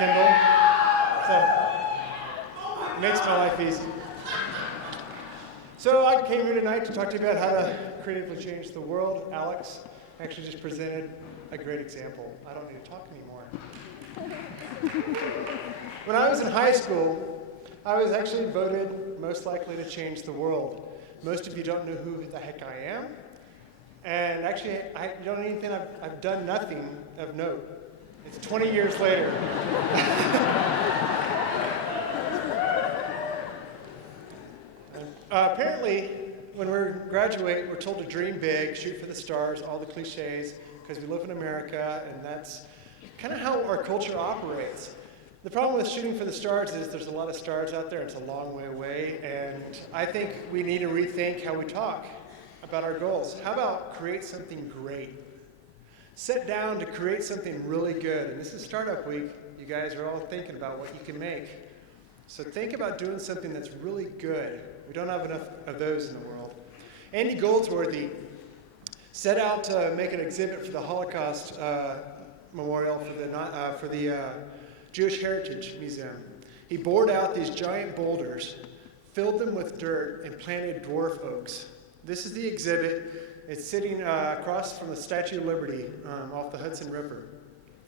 Kendall. So it makes my life easy. So I came here tonight to talk to you about how to creatively change the world. Alex actually just presented a great example. I don't need to talk anymore. When I was in high school, I was actually voted most likely to change the world. Most of you don't know who the heck I am. And actually, I don't even think I've done nothing of note. It's 20 years later. Apparently, when we graduate, we're told to dream big, shoot for the stars, all the cliches, because we live in America, and that's kind of how our culture operates. The problem with shooting for the stars is there's a lot of stars out there, it's a long way away, and I think we need to rethink how we talk about our goals. How about create something great? Sit down to create something really good. And this is Startup Week. You guys are all thinking about what you can make. So think about doing something that's really good. We don't have enough of those in the world. Andy Goldsworthy set out to make an exhibit for the Holocaust Memorial for the Jewish Heritage Museum. He bored out these giant boulders, filled them with dirt, and planted dwarf oaks. This is the exhibit. It's sitting across from the Statue of Liberty off the Hudson River.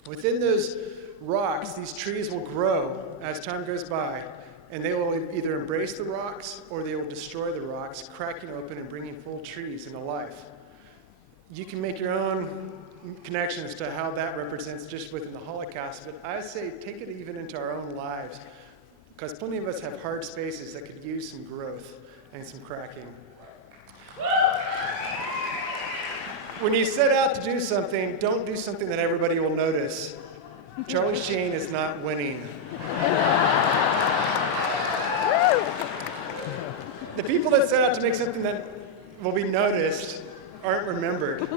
Within those rocks, these trees will grow as time goes by, and they will either embrace the rocks or they will destroy the rocks, cracking open and bringing full trees into life. You can make your own connections to how that represents just within the Holocaust, but I say take it even into our own lives, because plenty of us have hard spaces that could use some growth and some cracking. When you set out to do something, don't do something that everybody will notice. Charlie Sheen is not winning. The people that set out to make something that will be noticed aren't remembered.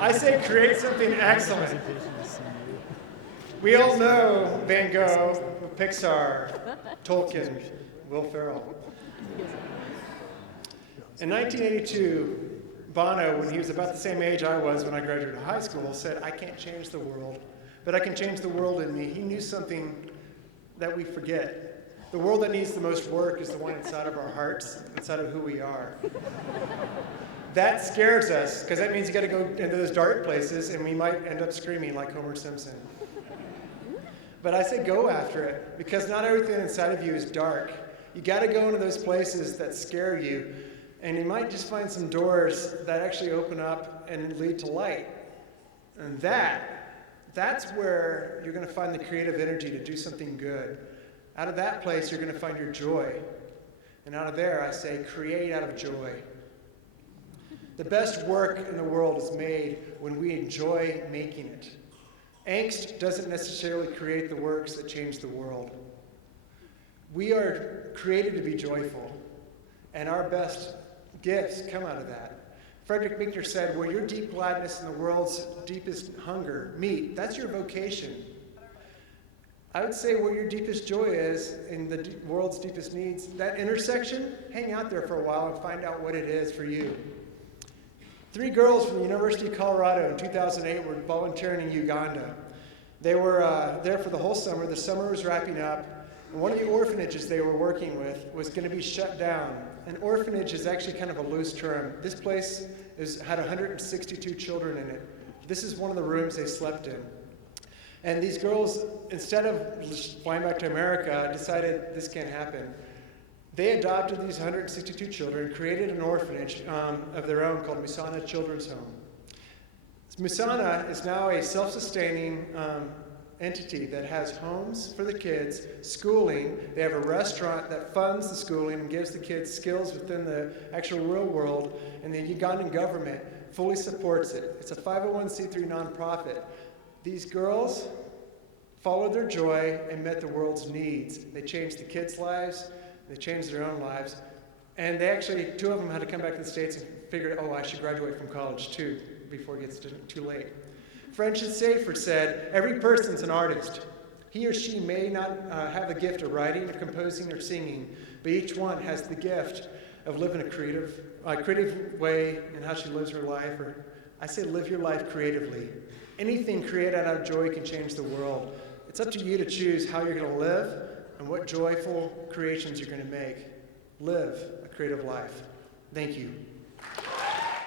I say create something excellent. We all know Van Gogh, Pixar, Tolkien, Will Ferrell. In 1982, Bono, when he was about the same age I was when I graduated high school, said, "I can't change the world, but I can change the world in me." He knew something that we forget. The world that needs the most work is the one inside of our hearts, inside of who we are. That scares us, because that means you got to go into those dark places, and we might end up screaming like Homer Simpson. But I say go after it, because not everything inside of you is dark. You got to go into those places that scare you, and you might just find some doors that actually open up and lead to light. And that's where you're going to find the creative energy to do something good. Out of that place, you're going to find your joy. And out of there, I say, create out of joy. The best work in the world is made when we enjoy making it. Angst doesn't necessarily create the works that change the world. We are created to be joyful, and our best gifts come out of that. Frederick Buechner said, "Where your deep gladness and the world's deepest hunger meet, that's your vocation." I would say where your deepest joy is in the world's deepest needs, that intersection, hang out there for a while and find out what it is for you. 3 girls from the University of Colorado in 2008 were volunteering in Uganda. They were there for the whole summer. The summer was wrapping up, and one of the orphanages they were working with was going to be shut down. An orphanage is actually kind of a loose term. This place had 162 children in it. This is one of the rooms they slept in. And these girls, instead of flying back to America, decided this can't happen. They adopted these 162 children, created an orphanage of their own called Musana Children's Home. Musana is now a self-sustaining entity that has homes for the kids, schooling. They have a restaurant that funds the schooling and gives the kids skills within the actual real world, and the Ugandan government fully supports it. It's a 501c3 nonprofit. These girls followed their joy and met the world's needs. They changed the kids' lives, they changed their own lives, and they actually, 2 of them had to come back to the States and figured, I should graduate from college too, before it gets too late. Francis Schaeffer said, "Every person's an artist. He or she may not have the gift of writing or composing or singing, but each one has the gift of living a creative way in how she lives her life or I say live your life creatively. Anything created out of joy can change the world. It's up to you to choose how you're going to live and what joyful creations you're going to make. Live a creative life. Thank you.